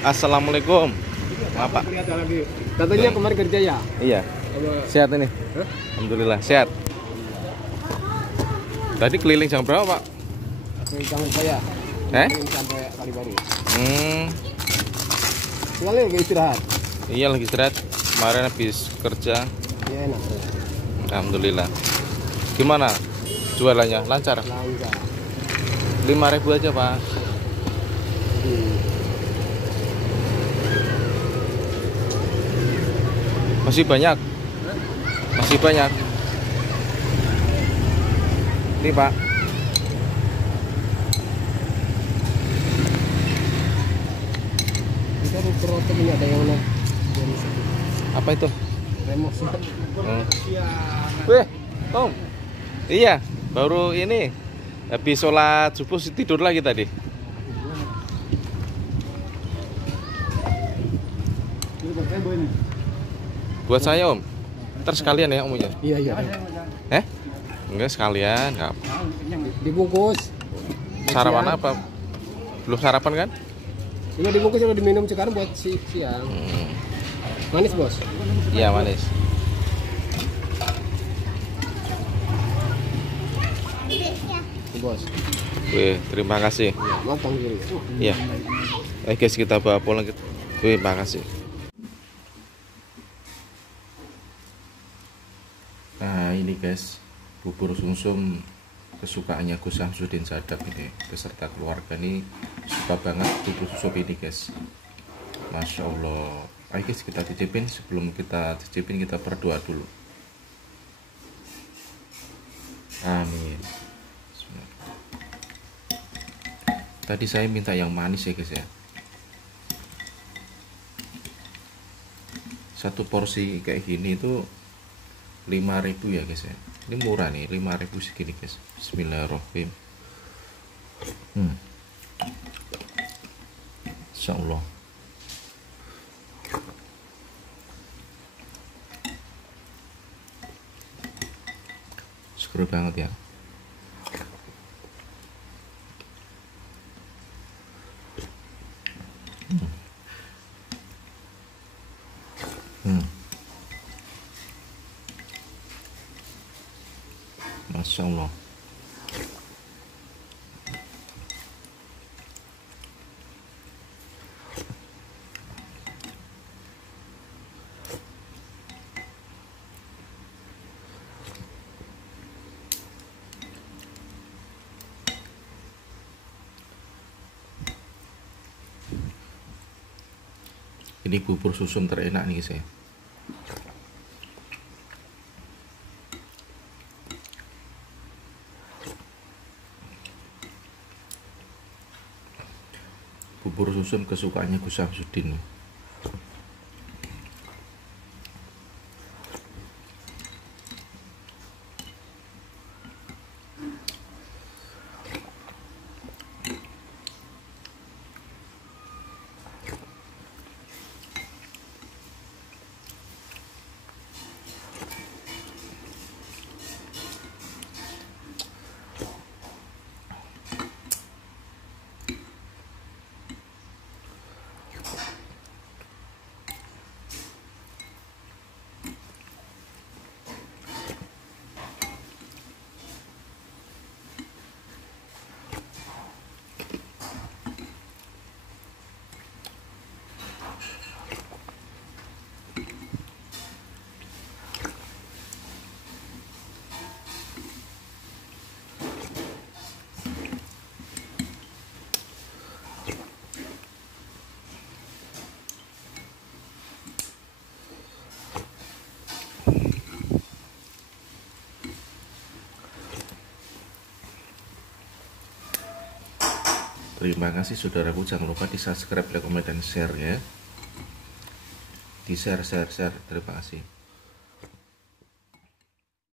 Assalamualaikum. Maaf Pak. Katanya kemarin kerja ya? Iya. Sehat ini? Alhamdulillah sehat. Tadi keliling jam berapa Pak? Jam saya. Sampai Kalibaru. Sekali lagi istirahat. Iya lagi istirahat. Kemarin habis kerja. Iya enak. Alhamdulillah. Gimana jualannya? Lancar? Lancar. 5.000 aja Pak. Masih banyak. Masih banyak. Ini Pak. Kita rata ini ada yang nak. Apa itu? Remote. Weh, Tom. Iya, baru ini habis sholat subuh tidur lagi tadi. Buat saya Om. Ntar sekalian ya Omnya. Iya. Enggak sekalian, enggak. Dibungkus. Sarapan apa? Belum sarapan kan? Ini dibungkus udah diminum sekarang buat siang. Manis bos? Iya manis. Bos. Wih, terima kasih. Matang dulu. Iya. Guys, kita bawa pulang. Wih, makasih. Nah, ini guys, bubur sumsum kesukaannya Gus Samsudin Sadap ini. Beserta keluarga ini suka banget bubur sumsum ini guys. Masya Allah. Ayo guys, kita cicipin. Sebelum kita cicipin, kita berdoa dulu. Amin. Tadi saya minta yang manis ya guys ya. Satu porsi kayak gini itu 5.000 ya guys ya. Ini murah nih, 5.000 segini guys. Bismillahirrahmanirrahim. Insyaallah. Syukur banget ya. Masya Allah. Ini bubur sumsum terenak nih saya. Bubur sumsum kesukaannya Gus Samsudin. Terima kasih saudaraku, jangan lupa di subscribe, like, komen, dan share ya. Di share. Terima kasih.